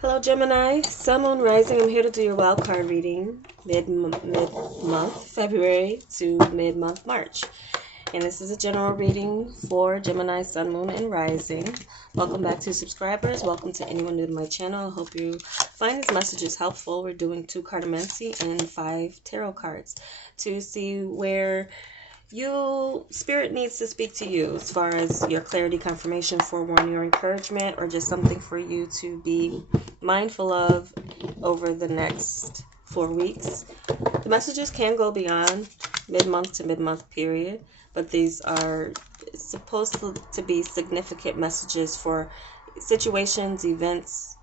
Hello, Gemini, Sun, Moon, Rising. I'm here to do your wild card reading, mid-month February to mid-month March. And this is a general reading for Gemini, Sun, Moon, and Rising. Welcome back to subscribers. Welcome to anyone new to my channel. I hope you find these messages helpful. We're doing 2 cartomancy and 5 tarot cards to see where Spirit needs to speak to you as far as your clarity, confirmation, forewarning, or encouragement, or just something for you to be mindful of over the next 4 weeks. The messages can go beyond mid-month to mid-month period, but these are supposed to be significant messages for situations, events,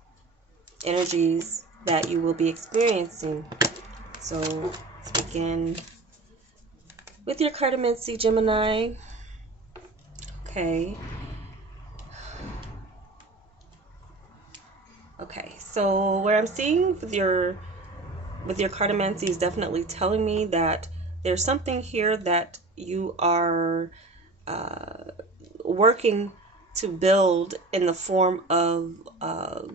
energies that you will be experiencing. So let's begin with your cartomancy, Gemini. Okay, so what I'm seeing with your cartomancy is definitely telling me that there's something here that you are working to build in the form of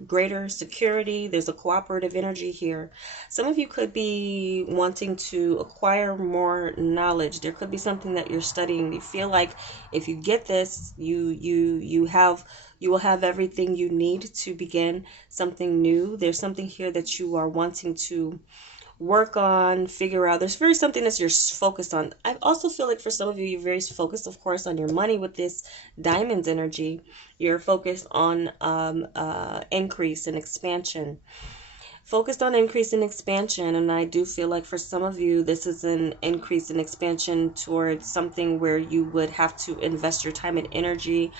greater security. There's a cooperative energy here. Some of you could be wanting to acquire more knowledge. There could be something that you're studying. You feel like if you get this, you will have everything you need to begin something new. There's something here that you are wanting to work on, figure out. There's very something that you're focused on. I also feel like for some of you, you're very focused, of course, on your money with this diamonds energy. You're focused on increase and expansion. Focused on increase and expansion, and I do feel like for some of you, this is an increase and expansion towards something where you would have to invest your time and energy,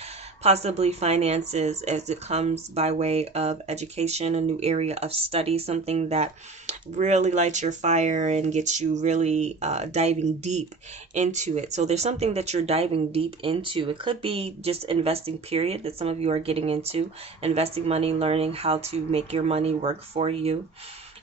possibly finances, as it comes by way of education, a new area of study, something that really lights your fire and gets you really diving deep into it. So there's something that you're diving deep into. It could be just investing, period, that some of you are getting into, investing money, learning how to make your money work for you.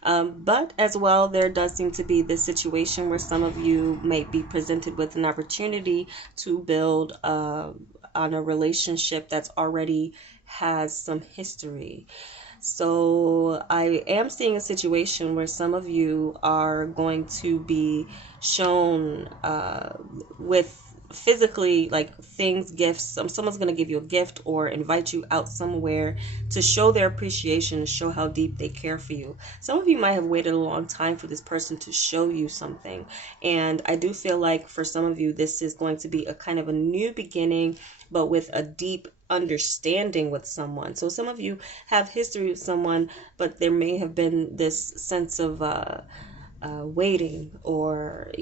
But as well, there does seem to be this situation where some of you may be presented with an opportunity to build on a relationship that's already has some history. So I am seeing a situation where some of you are going to be shown with physically, like things, gifts. Someone's going to give you a gift or invite you out somewhere to show their appreciation, to show how deep they care for you. Some of you might have waited a long time for this person to show you something, and I do feel like for some of you this is going to be a kind of a new beginning, but with a deep understanding with someone. So some of you have history with someone, but there may have been this sense of waiting, or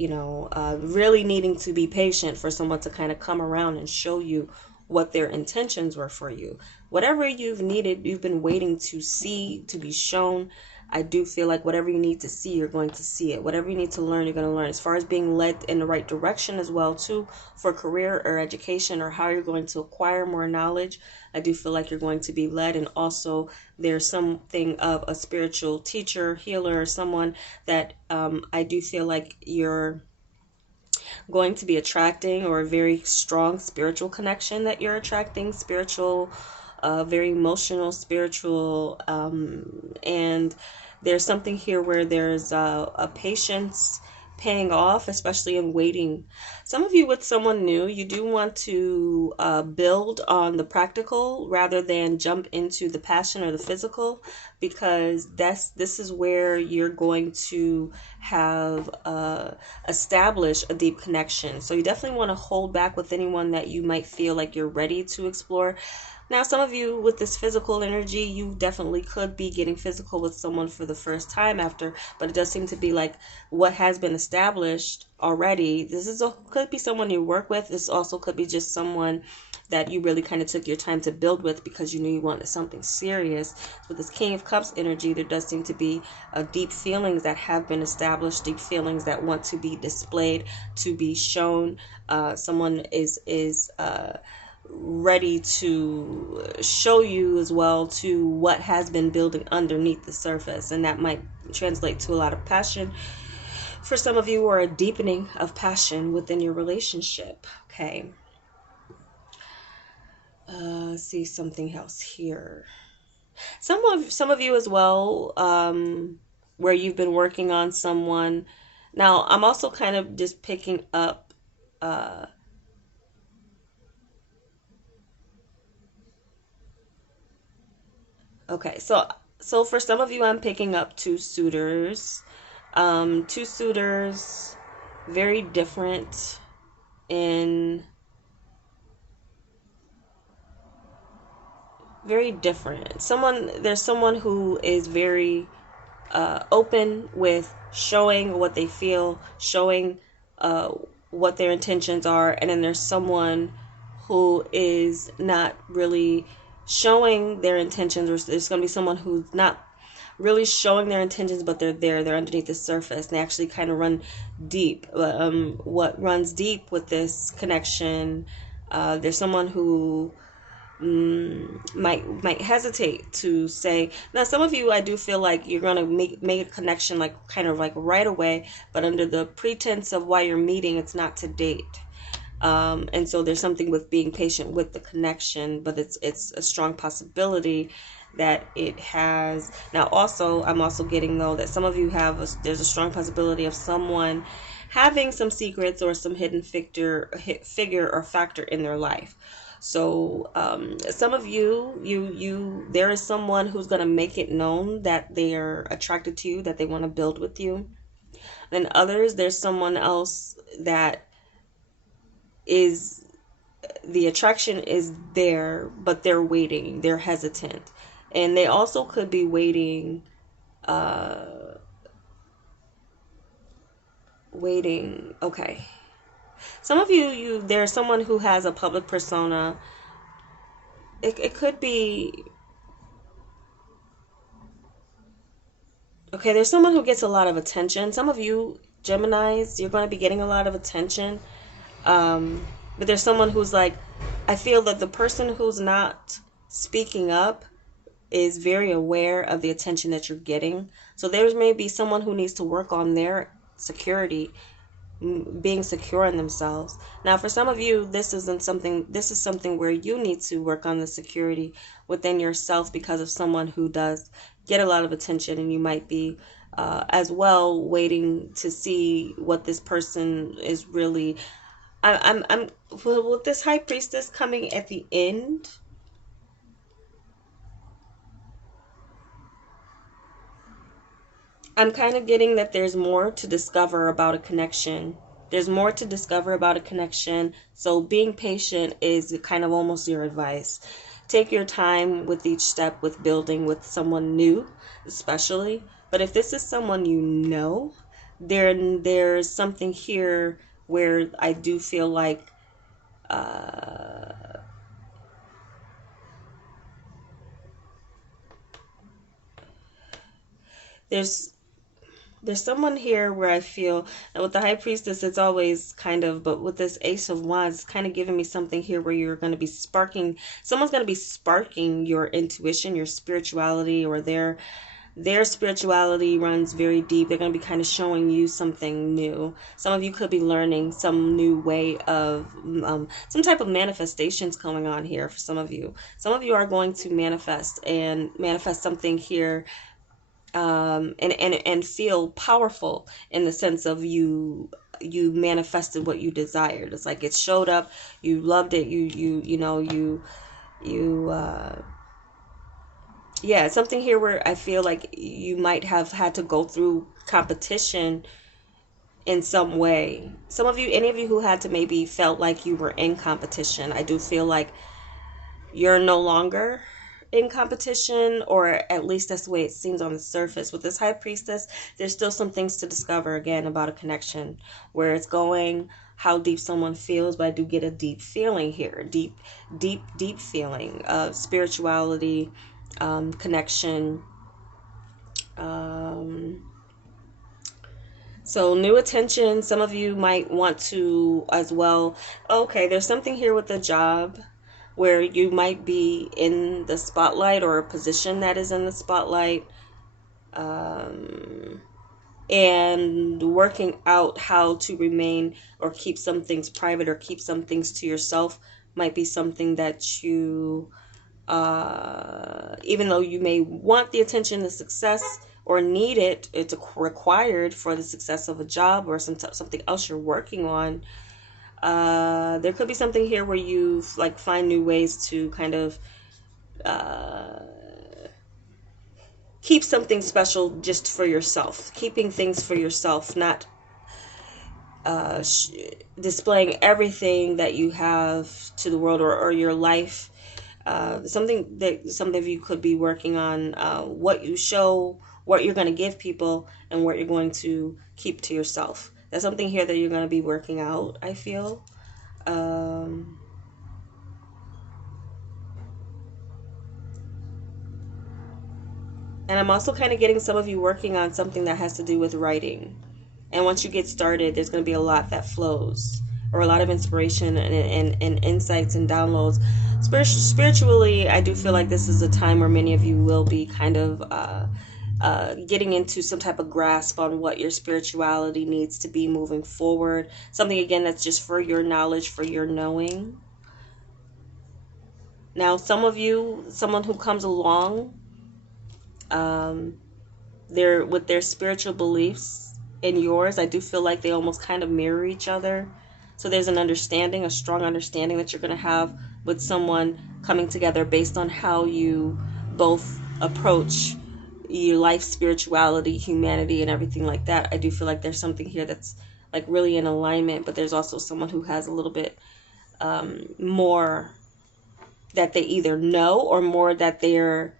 really needing to be patient for someone to kind of come around and show you what their intentions were for you. Whatever you've been waiting to see, to be shown. I do feel like whatever you need to see, you're going to see it. Whatever you need to learn, you're going to learn. As far as being led in the right direction as well, too, for career or education, or how you're going to acquire more knowledge, I do feel like you're going to be led. And also, there's something of a spiritual teacher, healer, or someone that I do feel like you're going to be attracting, or a very strong spiritual connection that you're attracting, spiritual, very emotional, spiritual, and there's something here where there's a patience paying off, especially in waiting. Some of you with someone new, you do want to build on the practical rather than jump into the passion or the physical, because this is where you're going to have established a deep connection. So you definitely want to hold back with anyone that you might feel like you're ready to explore. Now, some of you with this physical energy, you definitely could be getting physical with someone for the first time after, but it does seem to be like what has been established already. This could be someone you work with. This also could be just someone that you really kind of took your time to build with because you knew you wanted something serious. With this King of Cups energy, there does seem to be deep feelings that have been established, deep feelings that want to be displayed, to be shown. Someone is ready to show you as well to what has been building underneath the surface, and that might translate to a lot of passion for some of you, or a deepening of passion within your relationship. Okay, see something else here. Some of you as well, where you've been working on someone. Now, I'm also kind of just picking up. Uh, okay, so for some of you, I'm picking up two suitors. Two suitors, very different in very different. There's someone who is very open with showing what they feel, showing uh, what their intentions are, and then there's someone who is not really showing their intentions, or there's going to be someone who's not really showing their intentions, but they're underneath the surface, and they actually kind of run deep. What runs deep with this connection, there's someone who might hesitate to say. Now, some of you, I do feel like you're gonna make a connection, like kind of like right away, but under the pretense of why you're meeting, it's not to date. And so there's something with being patient with the connection, but it's a strong possibility that it has. Now, also, I'm also getting though that some of you there's a strong possibility of someone having some secrets or some hidden figure or factor in their life. So some of there is someone who's going to make it known that they are attracted to you, that they want to build with you. Then others, there's someone else that is the attraction is there, but they're waiting, they're hesitant, and they also could be waiting. Waiting. Okay. Some of there's someone who has a public persona. It could be. Okay, there's someone who gets a lot of attention. Some of you, Geminis, you're going to be getting a lot of attention. But there's someone who's like, I feel that the person who's not speaking up is very aware of the attention that you're getting. So there's maybe someone who needs to work on their security, being secure in themselves. Now, for some of you, this is something where you need to work on the security within yourself because of someone who does get a lot of attention, and you might be as well waiting to see what this person is really. I'm with this high priestess coming at the end. I'm kind of getting that there's more to discover about a connection. There's more to discover about a connection. So being patient is kind of almost your advice. Take your time with each step with building with someone new, especially. But if this is someone you know, there's something here where I do feel like there's someone here where I feel, and with the high priestess, it's always kind of, but with this ace of wands, it's kind of giving me something here where you're going to be someone's going to be sparking your intuition, your spirituality, or their spirituality runs very deep. They're going to be kind of showing you something new. Some of you could be learning some new way of some type of manifestations going on here for some of you. Some of you are going to manifest something here, and feel powerful in the sense of you manifested what you desired. It's like it showed up, you loved it, yeah, it's something here where I feel like you might have had to go through competition in some way. Some of you, any of you who had to maybe felt like you were in competition, I do feel like you're no longer in competition, or at least that's the way it seems on the surface. With this high priestess, there's still some things to discover again about a connection, where it's going, how deep someone feels, but I do get a deep feeling here, deep feeling of spirituality, connection. So new attention, some of you might want to as well. Okay, there's something here with the job where you might be in the spotlight, or a position that is in the spotlight, and working out how to remain or keep some things private or keep some things to yourself might be something that you Even though you may want the attention, the success, or need it, it's required for the success of a job or something else you're working on. There could be something here where you like find new ways to kind of keep something special just for yourself, keeping things for yourself, not displaying everything that you have to the world, or your life. Something that some of you could be working on, what you show, what you're going to give people, and what you're going to keep to yourself. That's something here that you're going to be working out, I feel. And I'm also kind of getting some of you working on something that has to do with writing. And once you get started, there's going to be a lot that flows, or a lot of inspiration and insights and downloads. Spiritually, I do feel like this is a time where many of you will be kind of getting into some type of grasp on what your spirituality needs to be moving forward. Something, again, that's just for your knowledge, for your knowing. Now, some of you, someone who comes along, they're with their spiritual beliefs and yours, I do feel like they almost kind of mirror each other. So there's an understanding, a strong understanding that you're going to have with someone coming together based on how you both approach your life, spirituality, humanity, and everything like that. I do feel like there's something here that's like really in alignment, but there's also someone who has a little bit more that they either know, or more that they're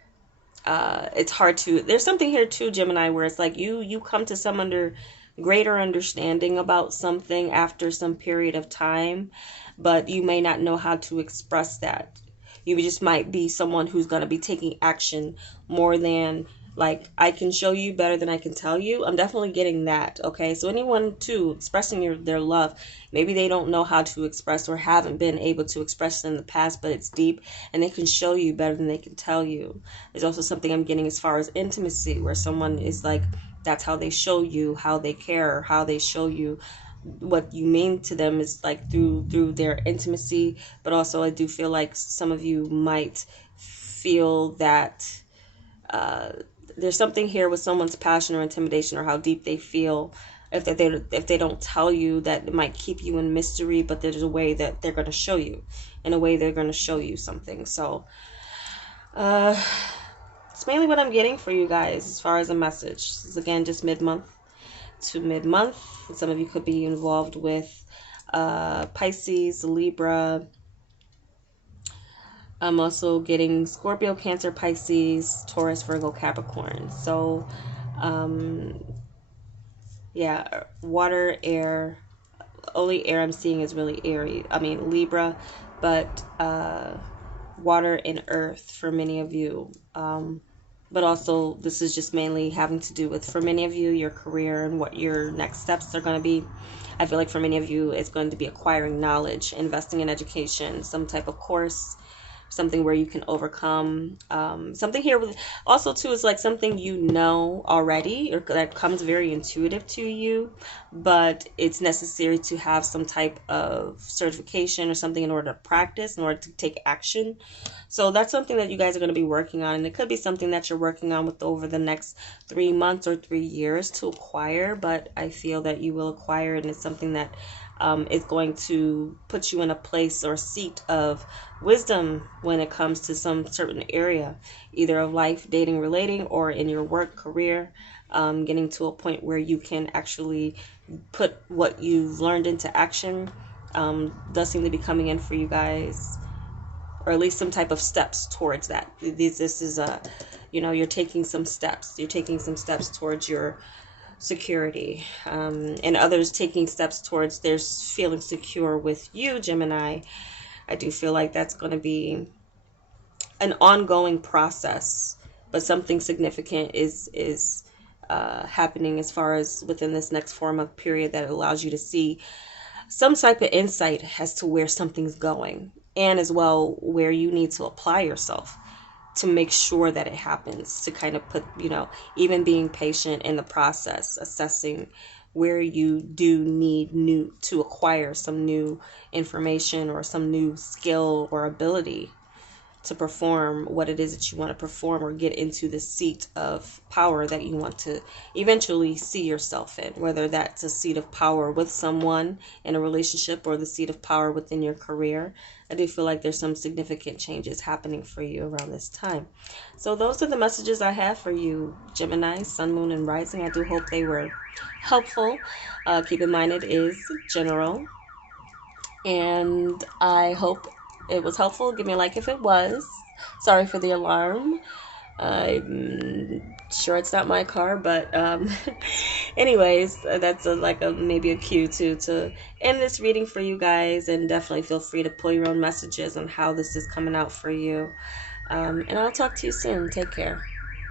it's hard to, there's something here too, Gemini, where it's like you come to some greater understanding about something after some period of time, but you may not know how to express that. You just might be someone who's going to be taking action more than like, I can show you better than I can tell you. I'm definitely getting that. Okay. So anyone too expressing their love, maybe they don't know how to express, or haven't been able to express it in the past, but it's deep and they can show you better than they can tell you. There's also something I'm getting as far as intimacy, where someone is like, that's how they show you how they care, how they show you what you mean to them, is like through their intimacy. But also, I do feel like some of you might feel that there's something here with someone's passion or intimidation, or how deep they feel. If they don't tell you, that it might keep you in mystery, but there's a way that they're going to show you, in a way they're going to show you something. So it's mainly what I'm getting for you guys as far as a message. This is, again, just mid-month to mid-month. Some of you could be involved with Pisces, Libra. I'm also getting Scorpio, Cancer, Pisces, Taurus, Virgo, Capricorn. So, yeah, water, air. Only air I'm seeing is really airy. I mean, Libra, but water and earth for many of you. But also, this is just mainly having to do with, for many of you, your career and what your next steps are going to be. I feel like for many of you, it's going to be acquiring knowledge, investing in education, some type of course, something where you can overcome. Something here with, also too, is like something you know already, or that comes very intuitive to you, but it's necessary to have some type of certification or something in order to practice, in order to take action. So that's something that you guys are going to be working on, and it could be something that you're working on with over the next 3 months or 3 years to acquire, but I feel that you will acquire it, and it's something that is going to put you in a place or seat of wisdom when it comes to some certain area, either of life, dating, relating, or in your work, career, getting to a point where you can actually put what you've learned into action. Does seem to be coming in for you guys, or at least some type of steps towards that. This is you're taking some steps. You're taking some steps towards your security, and others taking steps towards their feeling secure with you, Gemini. I do feel like that's going to be an ongoing process, but something significant is happening as far as within this next 4-month period that allows you to see some type of insight as to where something's going, and as well where you need to apply yourself to make sure that it happens, to kind of put, even being patient in the process, assessing where you do need to acquire some new information or some new skill or ability to perform what it is that you want to perform, or get into the seat of power that you want to eventually see yourself in, whether that's a seat of power with someone in a relationship or the seat of power within your career. I do feel like there's some significant changes happening for you around this time. So those are the messages I have for you, Gemini, Sun, Moon, and Rising. I do hope they were helpful. Keep in mind it is general, and I hope it was helpful. Give me a like if it was. Sorry for the alarm. I'm sure it's not my car, but anyways, that's maybe a cue to end this reading for you guys, and definitely feel free to pull your own messages on how this is coming out for you. And I'll talk to you soon. Take care.